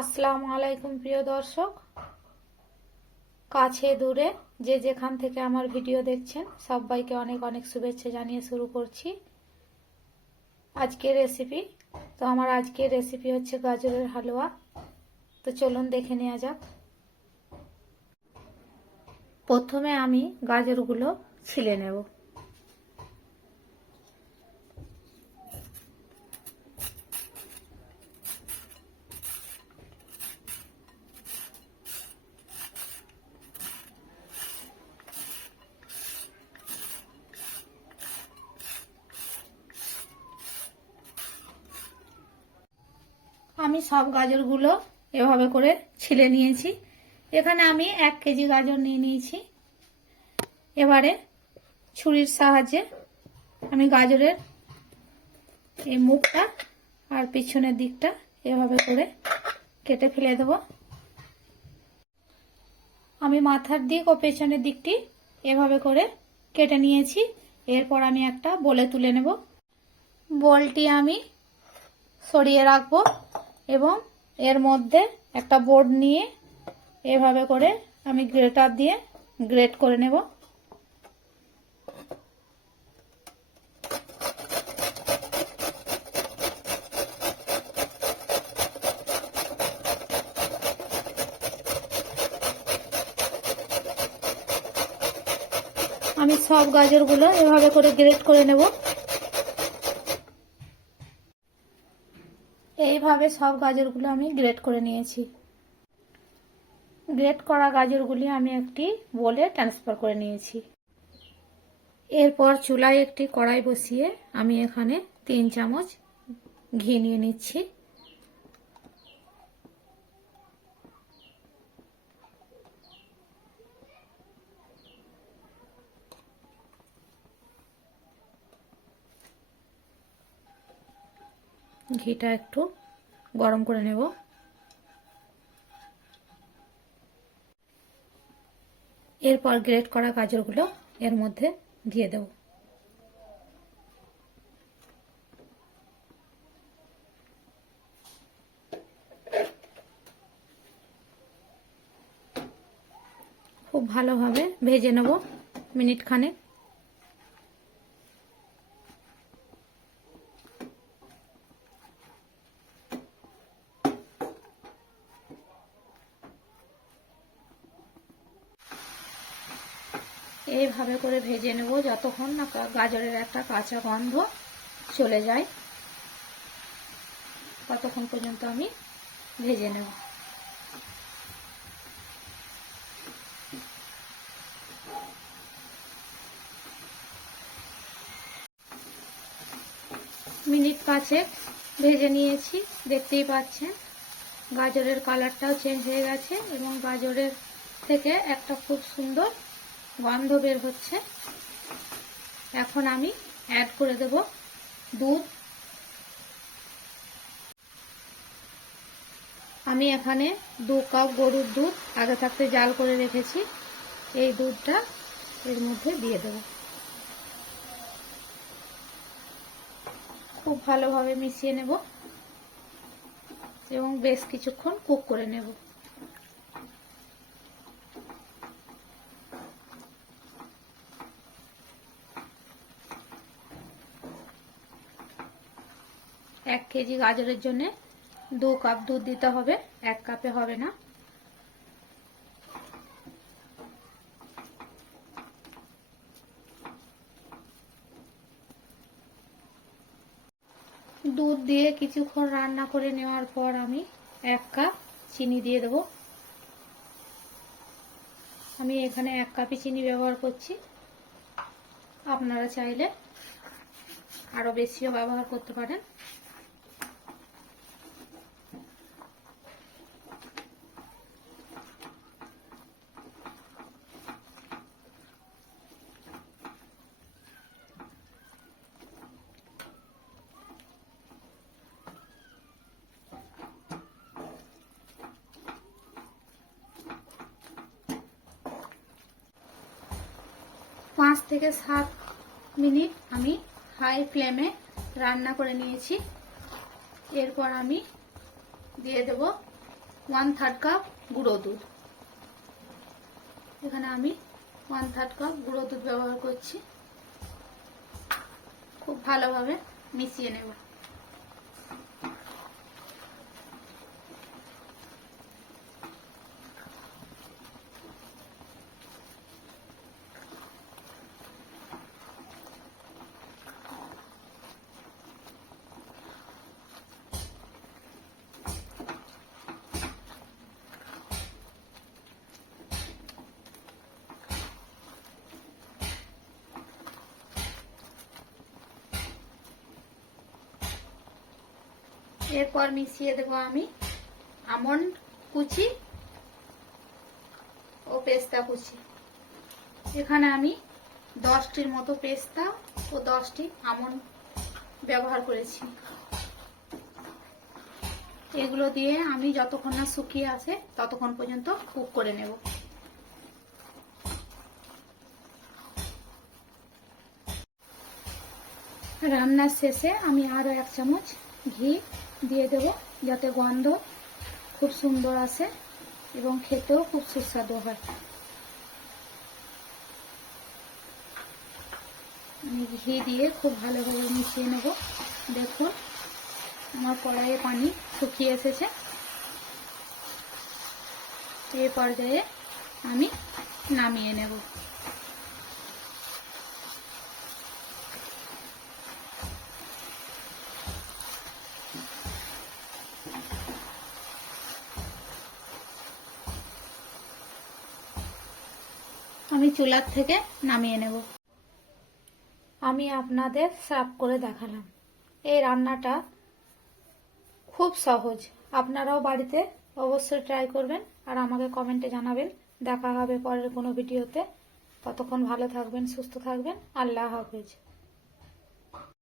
আসসালামু আলাইকুম, প্রিয় দর্শক। কাছে দূরে যে যেখান থেকে আমার ভিডিও দেখছেন, সবাইকে অনেক অনেক শুভেচ্ছা জানিয়ে শুরু করছি। আজকের রেসিপি তো আমার আজকের রেসিপি হচ্ছে গাজরের হালুয়া। তো চলুন দেখে নেওয়া যাক। প্রথমে আমি গাজরগুলো ছিলে নেব। আমি সব গাজরগুলো এভাবে করে ছিলে নিয়েছি। এখানে আমি এক কেজি গাজর নিয়ে নিয়েছি। এবারে ছুরির সাহায্যে আমি গাজরের এই মুখটা আর পিছনের দিকটা এভাবে করে কেটে ফেলে দেব। আমি মাথার দিক ও পেছনের দিকটি এভাবে করে কেটে নিয়েছি। এরপর আমি একটা বলে তুলে নেব। বলটি আমি সরিয়ে রাখব। এবং এর মধ্যে একটা বোর্ড নিয়ে এভাবে করে আমি গ্রেটার দিয়ে গ্রেট করে নেব। আমি সব গাজরগুলো এভাবে করে গ্রেট করে নেব। এইভাবে সব গাজরগুলো আমি গ্রেট করে নিয়েছি। গ্রেট করা গাজরগুলি আমি একটি বলে ট্রান্সফার করে নিয়েছি। এরপর চুলায় একটি কড়াই বসিয়ে আমি এখানে তিন চামচ ঘি নিয়ে নিচ্ছি। ঘিটা একটু গরম করে নেব। এরপর গ্রেট করা গাজরগুলো এর মধ্যে দিয়ে দেব। খুব ভালোভাবে ভেজে নেব মিনিট খানেক এইভাবে করে ভেজে নেব, যতক্ষণ না গাজরের একটা কাঁচা গন্ধ চলে যায়, ততক্ষণ পর্যন্ত আমি ভেজে নেব। মিনিট পাঁচেক ভেজে নিয়েছি, দেখতেই পাচ্ছেন, গাজরের কালারটাও চেঞ্জ হয়ে গেছে এবং গাজরের থেকে একটা খুব সুন্দর গন্ধ বের হচ্ছে। এখন আমি অ্যাড করে দেব দুধ। আমি এখানে দু কাপ গরুর দুধ আগে থাকতে জাল করে রেখেছি। এই দুধটা এর মধ্যে দিয়ে দেব। খুব ভালোভাবে মিশিয়ে নেব এবং বেশ কিছুক্ষণ কুক করে নেব। এক কেজি গাজরের জন্য দু কাপ দুধ দিতে হবে। এক কাপে হবে না। দুধ দিয়ে কিছুক্ষণ রান্না করে নেওয়ার পর আমি এক কাপ চিনি দিয়ে দেব। আমি এখানে এক কাপই চিনি ব্যবহার করছি। আপনারা চাইলে আরও বেশিও ব্যবহার করতে পারেন। পাঁচ থেকে সাত মিনিট আমি হাই ফ্লেমে রান্না করে নিয়েছি। এরপর আমি দিয়ে দেব ওয়ান থার্ড কাপ গুঁড়ো দুধ। এখানে আমি ওয়ান থার্ড কাপ গুঁড়ো দুধ ব্যবহার করছি। খুব ভালোভাবে মিশিয়ে নেব। এরপর মিশিয়ে দেবো আমি আমন্ড কুচি ও পেস্তা কুচি। এখানে আমি দশটির মতো পেস্তা ও দশটি আমন্ড ব্যবহার করেছি। এগুলো দিয়ে আমি যতক্ষণ না শুকিয়ে আসে ততক্ষণ পর্যন্ত কুক করে নেব। রান্নার শেষে আমি আরও এক চামচ ঘি দিয়ে দেব, যাতে গন্ধ খুব সুন্দর আসে এবং খেতেও খুব সুস্বাদু হয়। আমি ঘি দিয়ে খুব ভালোভাবে মিশিয়ে নেব। দেখুন, আমার কড়াইয়ে পানি শুকিয়ে এসেছে। এই পর্যায়ে আমি নামিয়ে নেব। আমি চুলার থেকে নামিয়ে নেব। আমি আপনাদের সার্ভ করে দেখালাম। এই রান্নাটা খুব সহজ। আপনারাও বাড়িতে অবশ্যই ট্রাই করবেন আর আমাকে কমেন্টে জানাবেন। দেখা হবে পরের কোনো ভিডিওতে। ততক্ষণ ভালো থাকবেন, সুস্থ থাকবেন। আল্লাহ হাফেজ।